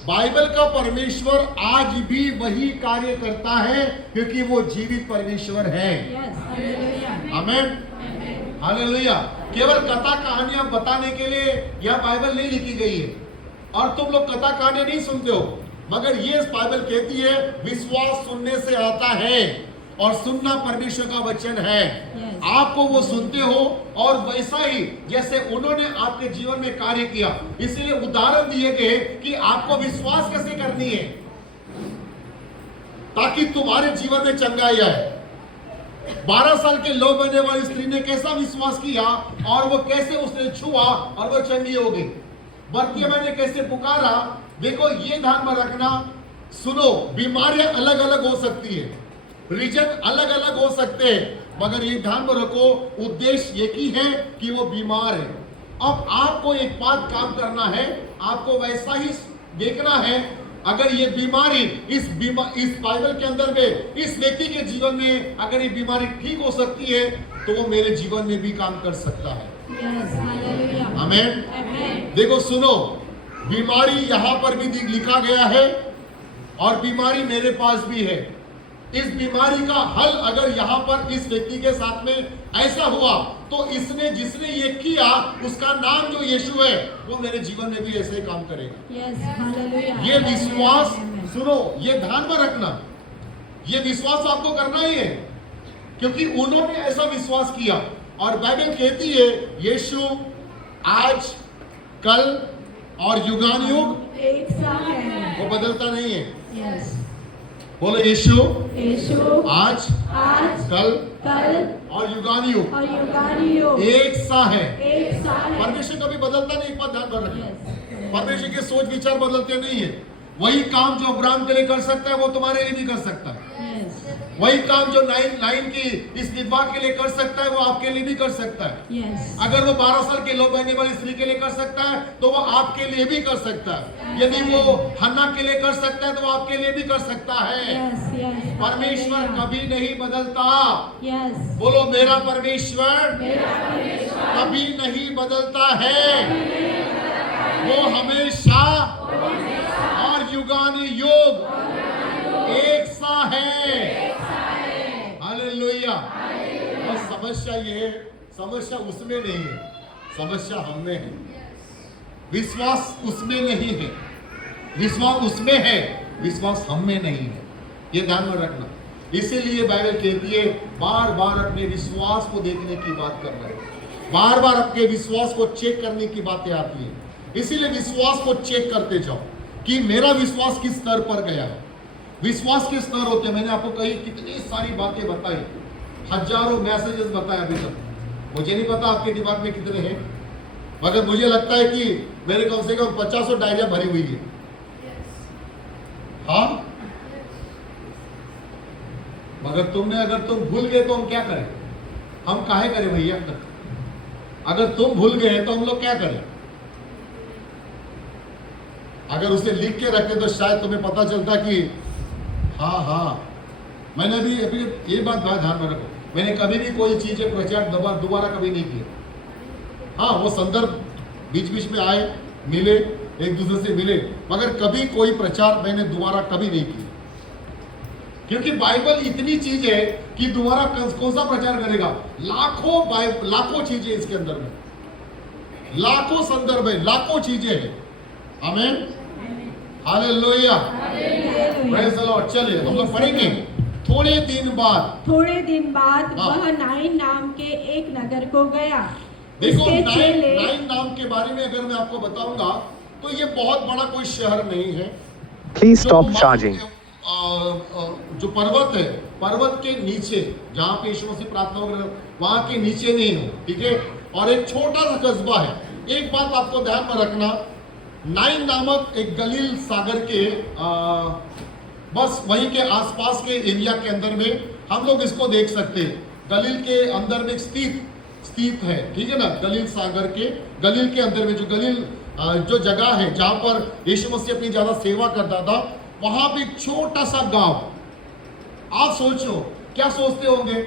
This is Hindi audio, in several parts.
बाइबल का परमेश्वर आज भी वही कार्य करता है क्योंकि वो जीवित परमेश्वर है। आमेन, हालेलुया। केवल कथा कहानियां बताने के लिए यह बाइबल नहीं लिखी गई है और तुम लोग कथा कहानियां नहीं सुनते हो, मगर ये बाइबल कहती है विश्वास सुनने से आता है और सुनना परमेश्वर का वचन है। आपको वो सुनते हो और वैसा ही जैसे उन्होंने आपके जीवन में कार्य किया, इसीलिए उदाहरण दिए गए कि आपको विश्वास कैसे करनी है ताकि तुम्हारे जीवन में चंगाई आए। 12 साल के लो बनने वाली स्त्री ने कैसा विश्वास किया और वो कैसे उसने छुआ और वो चंगी हो गई। बर्तियेमय ने कैसे पुकारा। देखो ये ध्यान में रखना, सुनो, बीमारियां अलग अलग हो सकती है, रीजन अलग अलग हो सकते हैं, मगर ये ध्यान में रखो उद्देश्य एक ही है कि वो बीमार है। अब आपको एक बात काम करना है, आपको वैसा ही देखना है। अगर ये बीमारी इस बाइबल के अंदर में इस व्यक्ति के जीवन में अगर ये बीमारी ठीक हो सकती है तो वो मेरे जीवन में भी काम कर सकता है। आमेन। देखो सुनो, बीमारी यहां पर भी लिखा गया है और बीमारी मेरे पास भी है। इस बीमारी का हल अगर यहाँ पर इस व्यक्ति के साथ में ऐसा हुआ तो इसने जिसने ये किया उसका नाम जो यीशु है वो मेरे जीवन में भी ऐसे ही काम करेगा। ये विश्वास, सुनो, ये ध्यान में रखना, ये विश्वास आपको करना ही है क्योंकि उन्होंने ऐसा विश्वास किया। और बाइबल कहती है यीशु आज, कल और युगानुयुग एक सा है, वो बदलता नहीं है। यस, बोलो यीशु आज, कल और युगानुयुग एक सा है। परमेश्वर कभी बदलता नहीं। एक बात ध्यान में रखना, परमेश्वर के सोच विचार बदलते नहीं है। वही काम जो अब्राहम के लिए कर सकता है वो तुम्हारे लिए भी कर सकता है। वही काम जो नाइन की इस विधवा के लिए कर सकता है वो आपके लिए भी कर सकता है। अगर वो 12 साल के लो बहने वाली स्त्री के लिए कर सकता है तो वो आपके लिए भी कर सकता है। यदि वो हन्ना के लिए कर सकता है तो वो आपके लिए भी कर सकता है। परमेश्वर कभी नहीं बदलता। बोलो मेरा परमेश्वर कभी नहीं बदलता है, वो हमेशा और युगानुयुग एक सा है। हालेलुया। और समस्या ये है, समस्या उसमें नहीं है, समस्या हम में है। विश्वास उसमें नहीं है, विश्वास उसमें है, विश्वास हम में नहीं है। ये ध्यान में रखना। इसीलिए बाइबल कहती है बार बार अपने विश्वास को देखने की बात करना है, बार बार अपने विश्वास को चेक करने की बातें आती है। इसीलिए विश्वास को चेक करते जाओ कि मेरा विश्वास किस स्तर पर गया है। विश्वास के स्तर होते हैं, मैंने आपको कही कितनी सारी बातें बताई, हजारों मैसेजेस बताए अभी तक। मुझे नहीं पता आपके दिमाग में कितने हैं, मगर मुझे लगता है कि मेरे कम से कम 50 डायरिया भरी हुई है। हाँ, मगर अगर तुम भूल गए तो हम क्या करें? हम काहे करें भैया? अगर तुम भूल गए तो हम लोग क्या करें? अगर उसे लिख के रखे तो शायद तुम्हें पता चलता कि हाँ, मैंने अभी ये बात ध्यान में रखो, मैंने कभी भी कोई चीज प्रचार दोबारा कभी नहीं किया। हाँ, वो संदर्भ बीच बीच में आए, मिले, एक दूसरे से मिले, मगर कभी कोई प्रचार मैंने दोबारा कभी नहीं किया क्योंकि बाइबल इतनी चीज है कि दोबारा कौन सा प्रचार करेगा। लाखों चीजें इसके अंदर में, लाखों संदर्भ है, लाखों चीजें हैं। आमीन, हालेलुया, प्रेज़ द लॉर्ड। चलिए हम लोग पढ़ेंगे। थोड़े दिन बाद वह नाइन नाम के एक नगर को गया। देखो नाइन नाम के बारे में अगर मैं आपको बताऊंगा तो ये बहुत बड़ा कोई शहर नहीं है। Please stop charging. जो पर्वत है, पर्वत के नीचे जहाँ पे यीशु मसीह प्रार्थना वगैरह वहां के नीचे नहीं हो, ठीक है। और एक छोटा सा कस्बा है। एक बात आपको ध्यान में रखना, नाइन नामक एक गलील सागर के बस वहीं के आसपास के एरिया के अंदर में हम लोग इसको देख सकते हैं। गलील के अंदर में स्थित है, ठीक है ना। गलील सागर के गलील के अंदर में जो जगह है जहां पर यीशु मसीह अपनी ज्यादा सेवा करता था, वहां पे एक छोटा सा गांव। आप सोचो, क्या सोचते होंगे?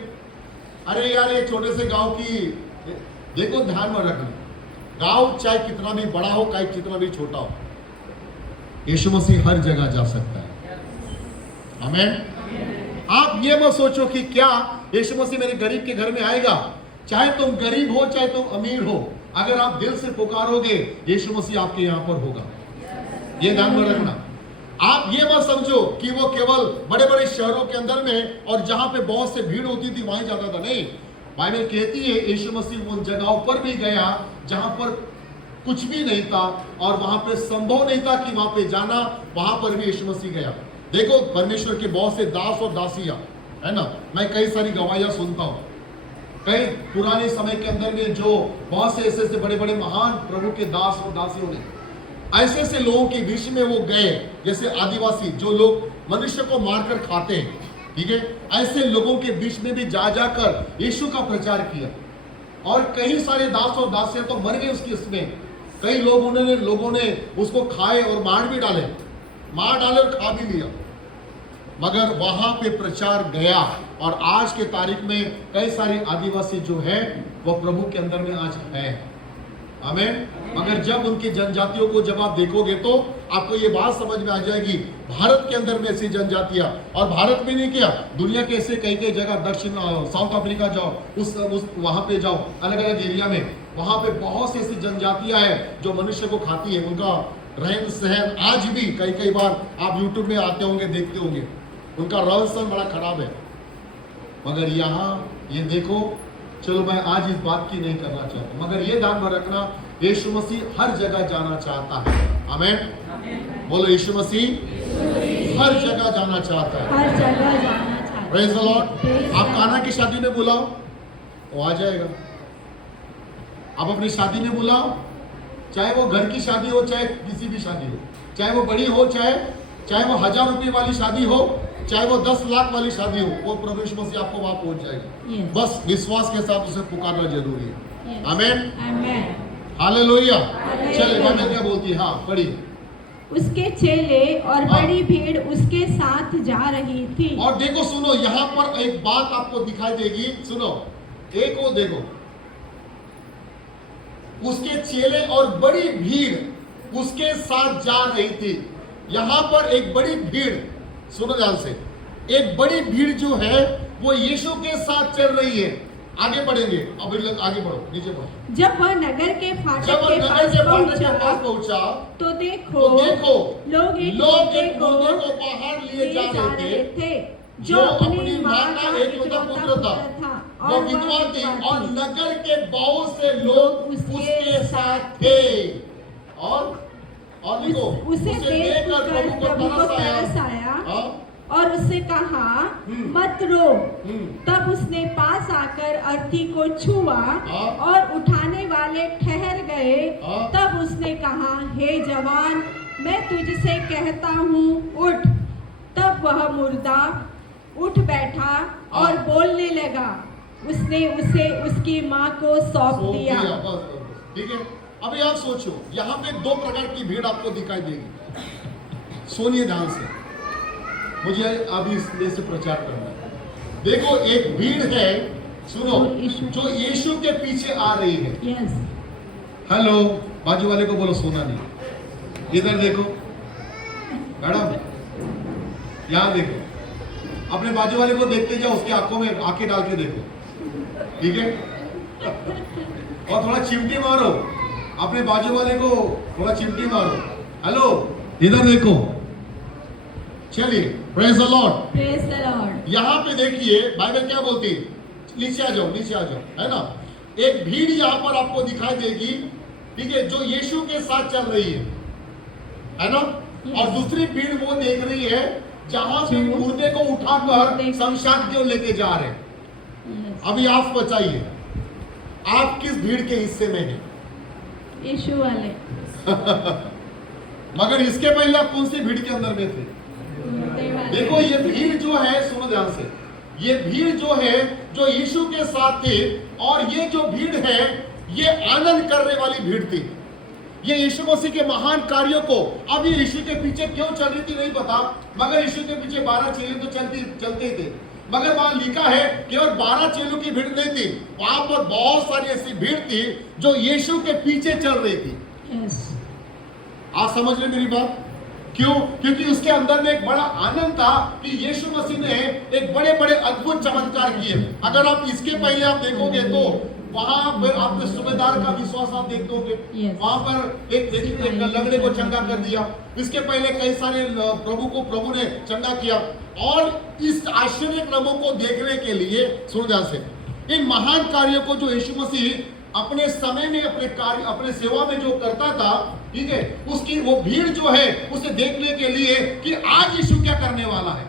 अरे यार, ये छोटे से गांव की, देखो ध्यान में रखना, गांव चाहे कितना भी बड़ा हो, चाहे कितना भी छोटा हो, यीशु मसीह हर जगह जा सकता है। आमीन। आप ये मत सोचो कि क्या यीशु मसीह मेरे गरीब के घर में आएगा। चाहे तुम गरीब हो चाहे तुम अमीर हो, अगर आप दिल से पुकारोगे यीशु मसीह आपके यहां पर होगा। ये ध्यान में रखना। आप ये मत समझो कि वो केवल बड़े बड़े शहरों के अंदर में और जहां पे बहुत से भीड़ होती थी वहीं जाता था। नहीं, बाइबल कहती है यीशु मसीह उन जगहों पर भी गया जहां पर कुछ भी नहीं था और वहां पे संभव नहीं था कि वहां पे जाना, वहां पर भी यीशु मसीह गया। देखो, परमेश्वर के बहुत से दास और दासियां है ना, मैं कई सारी गवाहियां सुनता हूं। कई पुराने समय के अंदर में जो बहुत से ऐसे बड़े बड़े महान प्रभु के दास और दासियों ने ऐसे से लोगों के बीच में वो गए, जैसे आदिवासी जो लोग मनुष्य को मारकर खाते हैं, ठीक है, ऐसे लोगों के बीच में भी जा जाकर यीशु का प्रचार किया। और कई सारे दास और दासियां तो मर गए उसकी इसमें। कई लोगों ने उसको खाए और मार डाले और खा भी लिया, मगर वहां पे प्रचार गया। और आज के तारीख में कई सारे आदिवासी जो है वो प्रभु के अंदर में आज है। आमीन। मगर जब उनकी जनजातियों को जब आप देखोगे तो आपको ये बात समझ में आ जाएगी, भारत के अंदर में ऐसी जनजातियां, और भारत में नहीं किया, दुनिया के ऐसे कई जगह, दक्षिण साउथ अफ्रीका जाओ, उस वहां पे जाओ, अलग अलग एरिया में, वहां पे बहुत सी ऐसी जनजातियां हैं जो मनुष्य को खाती है। उनका रहन सहन आज भी कई बार आप यूट्यूब में आते होंगे, देखते होंगे, उनका रहन सहन बड़ा खराब है। मगर यहाँ ये देखो, चलो मैं आज इस बात की नहीं करना चाहता, मगर ये ध्यान में रखना, यीशु मसीह हर जगह जाना चाहता है। आमीन। बोलो, यीशु मसीह हर जगह जाना चाहता है। हर जगह जाना चाहता है। Praise the Lord. आप कान्हा की शादी में बुलाओ, वो आ जाएगा। आप अपनी शादी में बुलाओ, चाहे वो घर की शादी हो चाहे किसी भी शादी हो, चाहे वो बड़ी हो चाहे वो 1000 रुपये वाली शादी हो, चाहे वो 10 लाख वाली शादी हो, वो प्रभु यीशु मसीह आपको वहां पहुंच जाएगा। बस विश्वास के साथ उसे पुकारना जरूरी है। आमीन। हालेलुया। चलिए, बाइबल क्या बोलती है? हाँ, पढ़िए। उसके चेले और बड़ी भीड़ उसके साथ जा रही थी। और देखो, सुनो, यहाँ पर एक बात आपको दिखाई देगी। सुनो, एक वो देखो, उसके चेले और बड़ी भीड़ उसके साथ जा रही थी। यहां पर एक बड़ी भीड़, सुनो ध्यान से, एक बड़ी भीड़ जो है वो यीशु के साथ चल रही है। आगे बढ़ेंगे, अब आगे बढ़ो, नीचे बढ़ो। जब वह नगर के फाटक के पास पहुंचा तो देखो लोग एक मुर्दे को बाहर लिए जा रहे थे जो अपनी मां का एकलौता पुत्र था वो विधवा थी, और नगर के बहुत से लोग उसके साथ थे। और देखो, उसे देखकर प्रभु को तरस आया और उससे कहा, मत रो। तब उसने पास आकर अर्थी को छुआ और उठाने वाले ठहर गए। तब उसने कहा, हे जवान, मैं तुझसे कहता हूँ, उठ। तब वह मुर्दा उठ बैठा और बोलने लगा। उसने उसे उसकी माँ को सौंप दिया। ठीक है, अभी आप सोचो, यहाँ पे 2 प्रकार की भीड़ आपको दिखाई देगी। सुनिए ध्यान से, मुझे अभी इसलिए से प्रचार करना है। देखो, एक भीड़ है, सुनो, जो यीशु के पीछे आ रही है। यस। हेलो, बाजू वाले को बोलो सोना नहीं। इधर देखो मैडम, यहाँ देखो, अपने बाजू वाले को देखते जाओ, उसके आंखों में आंखें डाल के देखो, ठीक है? और थोड़ा चिमटी मारो, अपने बाजू वाले को थोड़ा चिमटी मारो। हेलो, इधर देखो। चलिए, praise the Lord. Praise the Lord. यहाँ पे देखिए बाइबल क्या बोलती है, नीचे आ जाओ, है ना। एक भीड़ यहाँ पर आपको दिखाई देगी, ठीक है, जो यीशु के साथ चल रही है ना। और दूसरी भीड़ वो देख रही है जहां से मुर्दे को उठाकर शमशान की ओर लेके जा रहे हैं। अभी आप बताइए, आप किस भीड़ के हिस्से में हैं? यीशु वाले। मगर इसके पहले आप कौन सी भीड़ के अंदर में थे? देखो, ये भीड़ जो है, सुनो ध्यान से, ये भीड़ जो है जो यीशु के साथ थी, और ये जो भीड़ है ये आनंद करने वाली भीड़ थी। ये यीशु मसीह के महान कार्यों को, अब ये यीशु के पीछे क्यों चल रही थी नहीं पता, मगर यीशु के पीछे 12 चेले तो चलते ही थे। मगर वहां लिखा है केवल 12 चेलों की भीड़ नहीं थी, वहां पर बहुत सारी ऐसी भीड़ थी जो यीशु के पीछे चल रही थी। yes. आप समझ रहे मेरी बात? क्यों? क्योंकि उसके अंदर में एक बड़ा आनंद था कि यीशु मसीह ने एक बड़े बड़े अद्भुत चमत्कार किए। अगर आप इसके पहले आप देखोगे तो वहां पर आपने सूबेदार का विश्वास आप देखोगे, वहां पर एक लंगड़े को चंगा कर दिया। इसके पहले कई सारे प्रभु ने चंगा किया। और इस आश्चर्य क्रमों को देखने के लिए सुन ध्यान से, इन महान कार्यों को जो यीशु मसीह अपने समय में अपने कार्य अपने सेवा में जो करता था, ठीक है, उसकी वो भीड़ जो है उसे देखने के लिए कि आज यीशु क्या करने वाला है,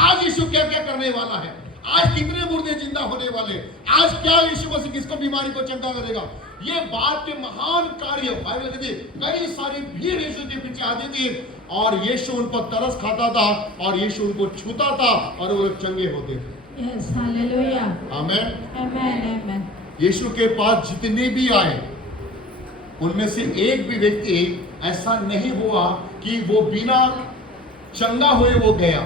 आज यीशु क्या क्या करने वाला है, आज कितने मुर्दे जिंदा होने वाले, आज क्या यीशु मसीह किसको बीमारी को चंगा करेगा। ये बात के महान कार्य बाइबल कहती है, कई सारी भीड़ यीशु के पीछे आती थी और यीशु उन पर तरस खाता था और यीशु उनको छूता था और वो चंगे होते थे। यस, हालेलुया, आमेन, आमेन, आमेन। यीशु के पास जितने भी आए उनमें से एक भी व्यक्ति ऐसा नहीं हुआ कि वो बिना चंगा हुए वो गया।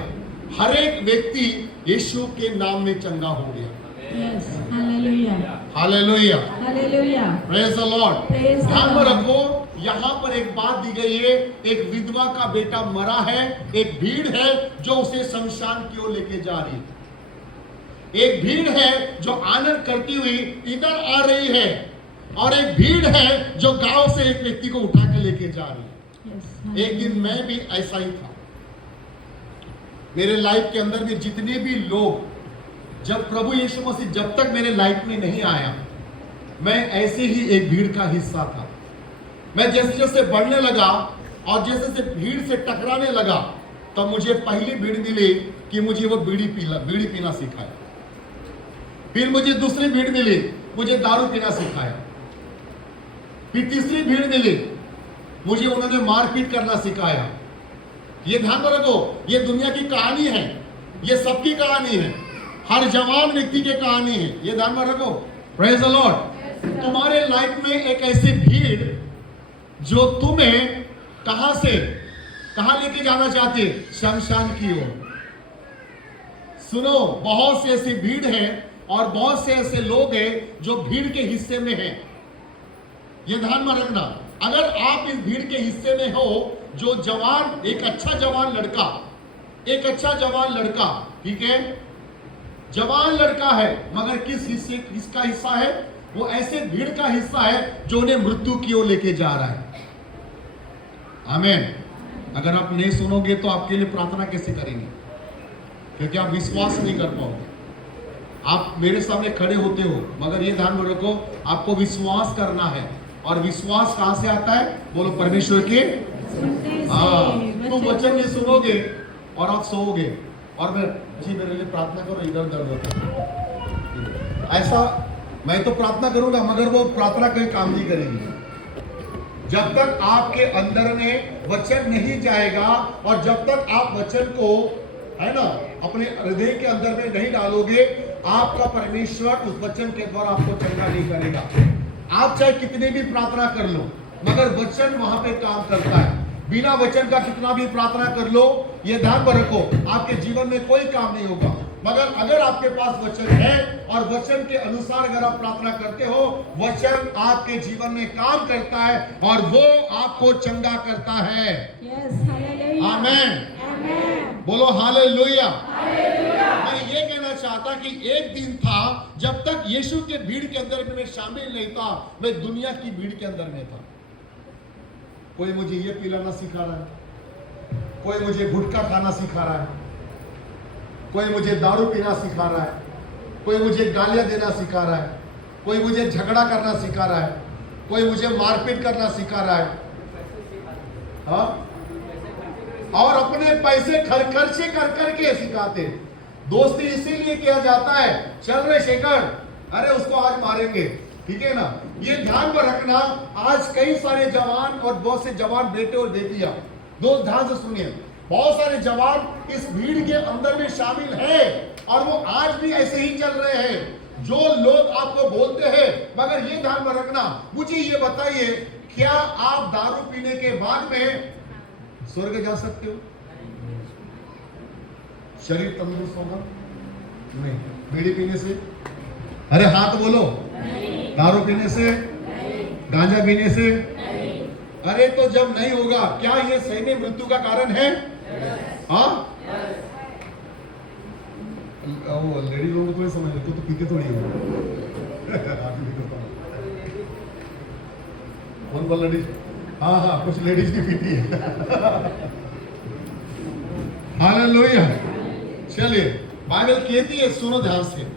हर एक व्यक्ति यीशु के नाम में चंगा हो गया। Yes, hallelujah, hallelujah, hallelujah, praise the Lord. Praise the ध्यान में Lord। रखो, यहाँ पर एक बात दी गई है, एक विधवा का बेटा मरा है, एक भीड़ है जो उसे शमशान की ओर लेके जा रही है। एक भीड़ है जो आनंद करती हुई इधर आ रही है और एक भीड़ है जो गांव से एक व्यक्ति को उठा के लेके जा रही है। यस, एक दिन मैं भी ऐसा ही था। मेरे लाइफ के अंदर भी जितने भी लोग, जब प्रभु यीशु मसीह जब तक मेरे लाइफ में नहीं आया, मैं ऐसे ही एक भीड़ का हिस्सा था। मैं जैसे जैसे बढ़ने लगा और जैसे जैसे भीड़ से टकराने लगा, तब मुझे पहली भीड़ मिली कि मुझे वो बीड़ी पीना सिखाया। फिर मुझे दूसरी भीड़ मिली, मुझे दारू पीना सिखाया। फिर तीसरी भीड़ मिली, मुझे उन्होंने मारपीट करना सिखाया। ये ध्यान में रखो, ये दुनिया की कहानी है, ये सबकी कहानी है, हर जवान व्यक्ति की कहानी है। ये ध्यान में रखो, प्रेज द लॉर्ड। तुम्हारे लाइफ में एक ऐसी भीड़ जो तुम्हें कहां लेके जाना चाहती है, शमशान की ओर। सुनो, बहुत से ऐसी भीड़ है और बहुत से ऐसे लोग हैं जो भीड़ के हिस्से में हैं। ये ध्यान में रखना, अगर आप इस भीड़ के हिस्से में हो, जो जवान, एक अच्छा जवान लड़का, ठीक है, जवान लड़का है, मगर किसका हिस्सा है? वो ऐसे भीड़ का हिस्सा है जो उन्हें मृत्यु की ओर लेके जा रहा है। आमीन। अगर आप नहीं सुनोगे तो आपके लिए प्रार्थना कैसे करेंगे? क्योंकि आप विश्वास नहीं कर पाओगे। आप मेरे सामने खड़े होते हो, मगर ये ध्यान में रखो, आपको विश्वास करना है। और विश्वास कहां से आता है? बोलो, परमेश्वर के। तुम वचन ये सुनोगे और आप सोओगे और मेरे लिए प्रार्थना करो, इधर उधर होता ऐसा मैं तो प्रार्थना करूंगा, मगर वो प्रार्थना कहीं काम नहीं करेगी जब तक आपके अंदर में वचन नहीं जाएगा। और जब तक आप वचन को, है ना, अपने हृदय के अंदर में नहीं डालोगे, आपका परमेश्वर उस वचन के द्वारा आपको चंगा नहीं करेगा। आप चाहे कितने भी प्रार्थना कर लो, मगर वचन वहां पे काम करता है। बिना वचन का कितना भी प्रार्थना कर लो, ये ध्यान में रखो, आपके जीवन में कोई काम नहीं होगा। मगर अगर आपके पास वचन है और वचन के अनुसार अगर आप प्रार्थना करते हो, वचन आपके जीवन में काम करता है और वो आपको चंगा करता है। आमीन, बोलो हालेलुया। मैं ये कहना चाहता कि एक दिन था जब तक यीशु के भीड़ के अंदर में मैं शामिल नहीं था, मैं दुनिया की भीड़ के अंदर में था। कोई मुझे ये पिलाना सिखा रहा है, कोई मुझे गुटखा खाना सिखा रहा है, कोई मुझे दारू पीना सिखा रहा है, कोई मुझे गालियां देना सिखा रहा है, कोई मुझे झगड़ा करना सिखा रहा है, कोई मुझे मारपीट करना सिखा रहा है। हाँ? और अपने पैसे खर्चे कर करके सिखाते। दोस्ती इसीलिए किया जाता है, चल रहे शेखर, अरे उसको आज मारेंगे, ठीक है ना। ये ध्यान में रखना, आज कई सारे जवान और बहुत से जवान बेटे और बेटियां, दोस्त ध्यान से सुनिए, बहुत सारे जवान इस भीड़ के अंदर में शामिल है और वो आज भी ऐसे ही चल रहे हैं। जो लोग आपको बोलते हैं, मगर ये ध्यान में रखना, मुझे ये बताइए, क्या आप दारू पीने के बाद में स्वर्ग जा सकते हो? शरीर तंदुरुस्त होगा? नहीं। बीड़ी पीने से? अरे हाथ बोलो। दारू पीने से? गांजा पीने से? अरे तो जब नहीं होगा, क्या ये सही में मृत्यु का कारण है? हाँ, लेडी लोगों को समझ को तो पीते थोड़ी हो। कौन बोल लेडीज? हाँ हाँ, कुछ लेडीज की पीती है। हालेलुया। चलिए, बाइबल कहती है, सुनो ध्यान से,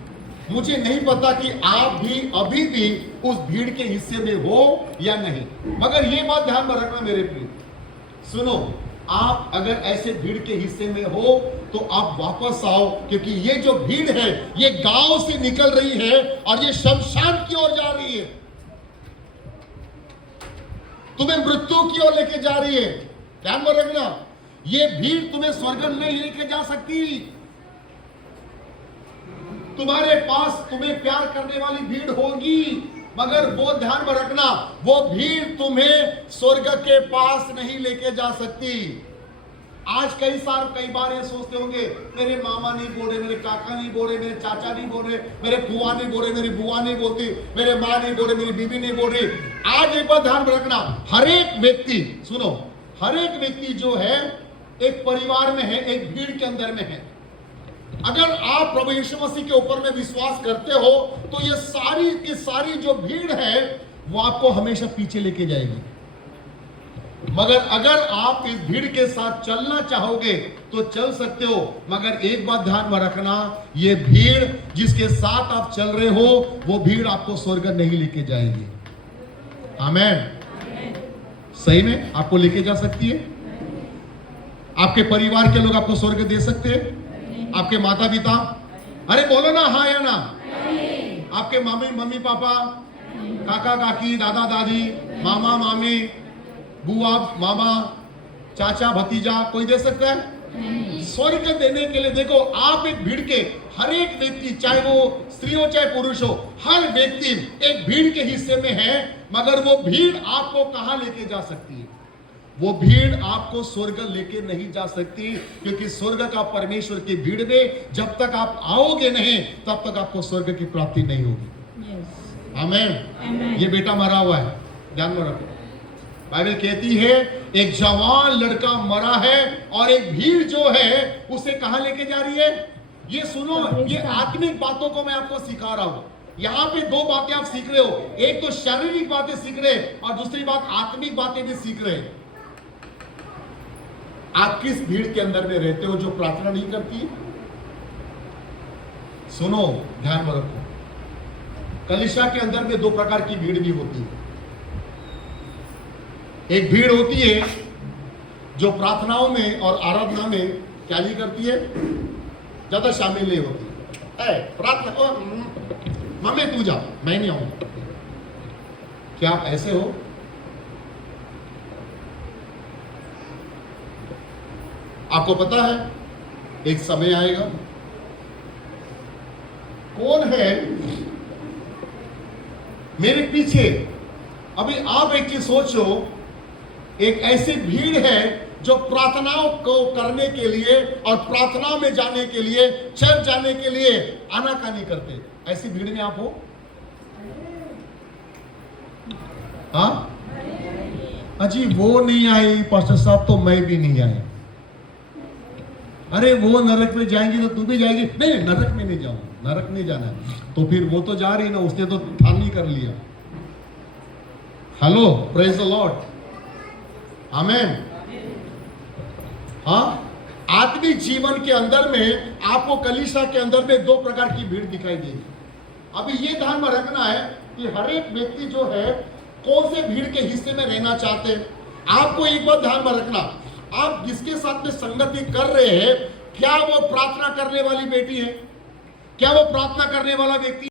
मुझे नहीं पता कि आप भी अभी भी उस भीड़ के हिस्से में हो या नहीं, मगर ये बात ध्यान में रखना मेरे प्रिय। सुनो, आप अगर ऐसे भीड़ के हिस्से में हो तो आप वापस आओ, क्योंकि ये जो भीड़ है ये गांव से निकल रही है और ये शमशान की ओर जा रही है, तुम्हें मृत्यु की ओर लेके जा रही है। ध्यान में रखना, ये भीड़ तुम्हें स्वर्ग नहीं लेके जा सकती। तुम्हारे पास तुम्हें प्यार करने वाली भीड़ होगी, मगर वो ध्यान में रखना, वो भीड़ तुम्हें स्वर्ग के पास नहीं लेके जा सकती। आज कई बार ये सोचते होंगे, मेरे मामा नहीं बोल रहे, मेरे काका नहीं बोल रहे, मेरे चाचा नहीं बोल रहे, मेरे फुआ नहीं बोल रहे, मेरी बुआ नहीं बोलती, मेरे माँ नहीं बोल रही, मेरी बीबी नहीं बोल रही। आज एक बात ध्यान में रखना, हर एक व्यक्ति, सुनो, हर एक व्यक्ति जो है एक परिवार में है, एक भीड़ के अंदर में है। अगर आप प्रभु यीशु मसीह के ऊपर में विश्वास करते हो तो ये सारी की सारी जो भीड़ है वो आपको हमेशा पीछे लेके जाएगी। मगर अगर आप इस भीड़ के साथ चलना चाहोगे तो चल सकते हो, मगर एक बात ध्यान में रखना, ये भीड़ जिसके साथ आप चल रहे हो वो भीड़ आपको स्वर्ग नहीं लेके जाएगी। आमेन। सही में आपको लेके जा सकती है? आपके परिवार के लोग आपको स्वर्ग दे सकते हैं? आपके माता पिता? अरे बोलो ना हाँ या ना। आपके मम्मी पापा, काका काकी, दादा दादी, मामा मामी, बुआ मामा, चाचा भतीजा, कोई दे सकता है? स्वर्ग देने के लिए देखो, आप एक भीड़ के हर एक व्यक्ति, चाहे वो स्त्री हो चाहे पुरुष हो, हर व्यक्ति एक भीड़ के हिस्से में है, मगर वो भीड़ आपको कहां लेके जा सकती है? वो भीड़ आपको स्वर्ग लेके नहीं जा सकती, क्योंकि स्वर्ग का परमेश्वर की भीड़ में जब तक आप आओगे नहीं तब तक आपको स्वर्ग की प्राप्ति नहीं होगी। आमेन। ये बेटा मरा हुआ है, ध्यान में रखो। बाइबल कहती है एक जवान लड़का मरा है और एक भीड़ जो है उसे कहां लेके जा रही है? ये सुनो, ये आत्मिक बातों को मैं आपको सिखा रहा हूं। यहाँ पे दो बातें आप सीख रहे हो, एक तो शारीरिक बातें सीख रहे और दूसरी बात आत्मिक बातें भी सीख रहे। आप किस भीड़ के अंदर में रहते हो जो प्रार्थना नहीं करती? सुनो, ध्यान में रखो, कलीसिया के अंदर में दो प्रकार की भीड़ भी होती है। एक भीड़ होती है जो प्रार्थनाओं में और आराधना में क्या नहीं करती है, ज्यादा शामिल नहीं होती है। प्रार्थना मम्मी तू जा, मैं नहीं आऊंगा। क्या आप ऐसे हो? आपको पता है एक समय आएगा, कौन है मेरे पीछे? अभी आप एक चीज सोचो, एक ऐसी भीड़ है जो प्रार्थनाओं को करने के लिए और प्रार्थनाओं में जाने के लिए, चर्च जाने के लिए आनाकानी करते। ऐसी भीड़ में आप हो? हाँ अजी, वो नहीं आई पास्टर साहब तो मैं भी नहीं आया। अरे वो नरक में जाएंगी तो तू भी जाएगी। नहीं, नरक में नहीं जाऊंगा, नरक नहीं जाना है। तो फिर वो तो जा रही ना, उसने तो ठान नहीं कर लिया। हेलो, प्रेज द लॉर्ड, आमेन। हाँ, आत्मिक जीवन के अंदर में आपको कलीसिया के अंदर में दो प्रकार की भीड़ दिखाई देगी। अभी ये ध्यान में रखना है कि हर एक व्यक्ति जो है कौन से भीड़ के हिस्से में रहना चाहते हैं। आपको एक बात ध्यान में रखना, आप जिसके साथ में संगति कर रहे हैं, क्या वो प्रार्थना करने वाली बेटी है? क्या वो प्रार्थना करने वाला व्यक्ति